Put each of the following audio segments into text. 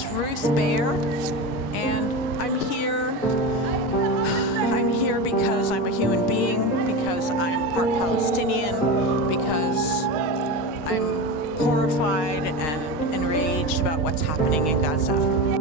is Ruth Baer, and I'm here because I'm a human being, because I'm part Palestinian, because I'm horrified and enraged about what's happening in Gaza.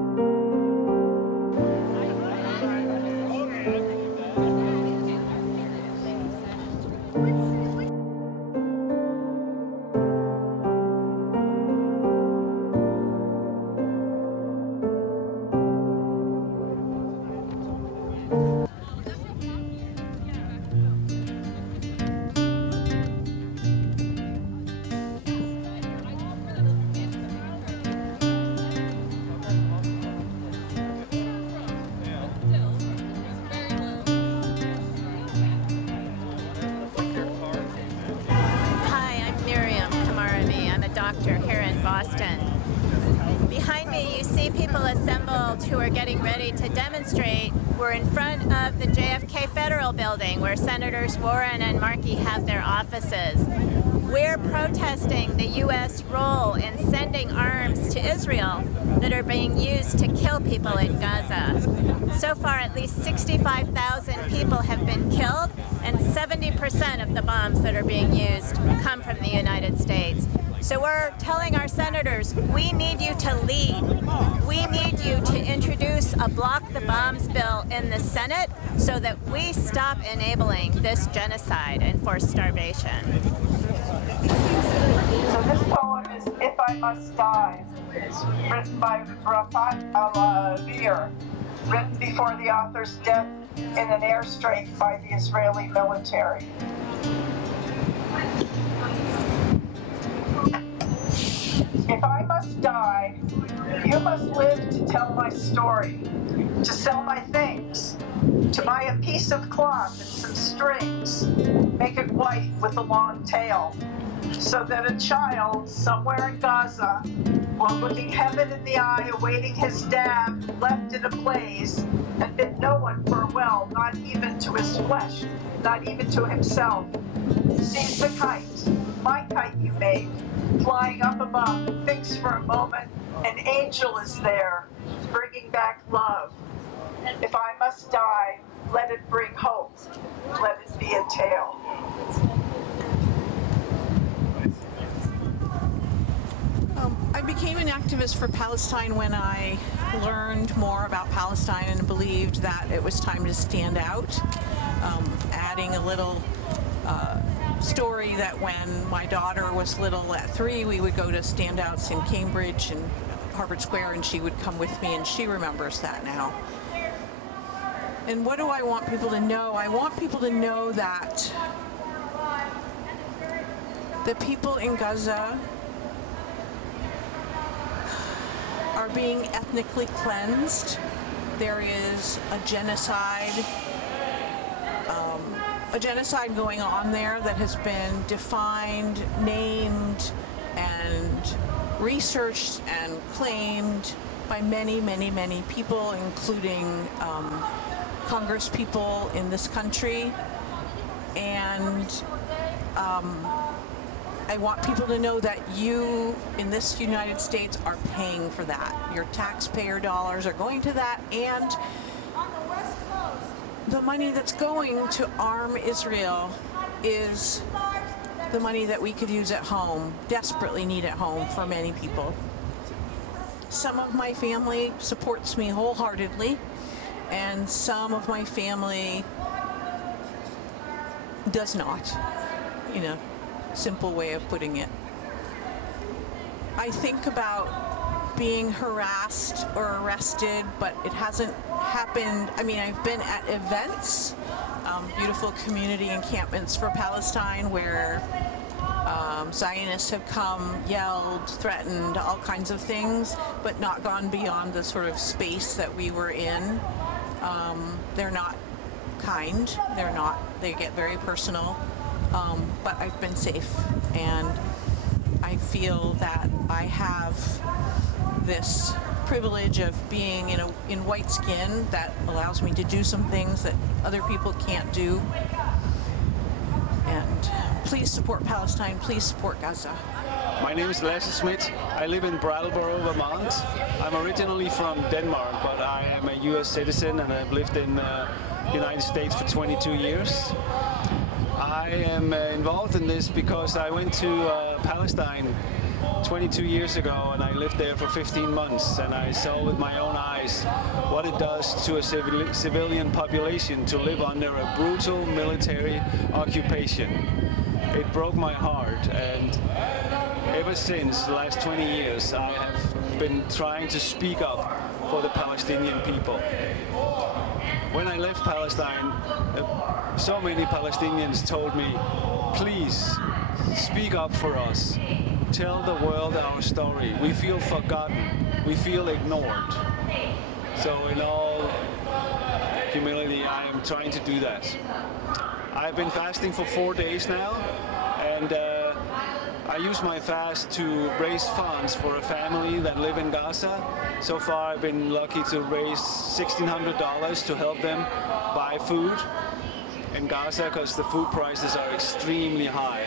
Doctor here in Boston. Behind me you see people assembled who are getting ready to demonstrate. We're in front of the JFK Federal Building where Senators Warren and Markey have their offices. We're protesting the U.S. role in sending arms to Israel that are being used to kill people in Gaza. So far, at least 65,000 people have been killed, and 70% of the bombs that are being used come from the United States. So we're telling our senators, we need you to lead. We need you to introduce a Block the Bombs bill in the Senate so that we stop enabling this genocide and forced starvation. So this poem is If I Must Die. It's written by Rafat al-Vir, written before the author's death in an airstrike by the Israeli military. If I must die, you must live to tell my story, to sell my things, to buy a piece of cloth and some strings, make it white with a long tail, so that a child somewhere in Gaza, while looking heaven in the eye, awaiting his dam, left in a blaze, and bid no one farewell, not even to his flesh, not even to himself, sees the kite, my kite you made, flying up above, and thinks for a moment an angel is there, bringing back love. If I must die, let it bring hope, let it be a tale. I became an activist for Palestine when I learned more about Palestine and believed that it was time to stand out, adding a little story that when my daughter was little at 3, we would go to standouts in Cambridge and Harvard Square, and she would come with me, and she remembers that now. And what do I want people to know? I want people to know that the people in Gaza are being ethnically cleansed. There is a genocide going on there that has been defined, named, and researched and claimed by many, many, many people, including Congress people in this country. And I want people to know that you in this United States are paying for that. Your taxpayer dollars are going to that, and the money that's going to arm Israel is the money that we could use at home, desperately need at home for many people. Some of my family supports me wholeheartedly, and some of my family does not, in a simple way of putting it. I think about being harassed or arrested, but it hasn't happened. I mean, I've been at events, beautiful community encampments for Palestine, where Zionists have come, yelled, threatened, all kinds of things, but not gone beyond the sort of space that we were in. They're not kind. They get very personal. But I've been safe, and I feel that I have this privilege of being in white skin that allows me to do some things that other people can't do. And please support Palestine, please support Gaza. My name is Lasse Schmidt. I live in Brattleboro, Vermont. I'm originally from Denmark, but I am a US citizen and I've lived in the United States for 22 years. I am involved in this because I went to Palestine 22 years ago and I lived there for 15 months and I saw with my own eyes what it does to a civilian population to live under a brutal military occupation. It broke my heart, and ever since the last 20 years I have been trying to speak up for the Palestinian people. When I left Palestine, so many Palestinians told me, please speak up for us. Tell the world our story. We feel forgotten. We feel ignored. So in all humility, I am trying to do that. I've been fasting for 4 days now, and I use my fast to raise funds for a family that live in Gaza. So far, I've been lucky to raise $1,600 to help them buy food in Gaza because the food prices are extremely high.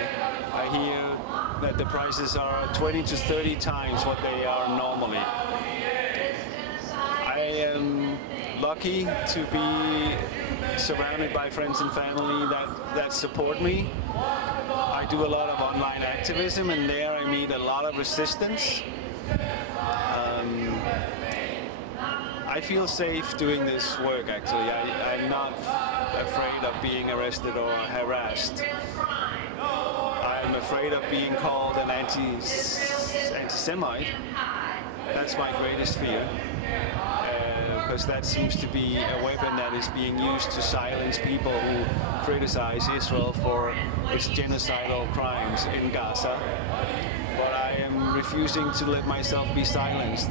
I hear that the prices are 20 to 30 times what they are normally. I am lucky to be surrounded by friends and family that support me. I do a lot of online activism, and there I meet a lot of resistance. I feel safe doing this work, actually. I'm not afraid of being arrested or harassed. I'm afraid of being called an anti-Semite. That's my greatest fear, because that seems to be a weapon that is being used to silence people who criticize Israel for its genocidal crimes in Gaza. But I am refusing to let myself be silenced.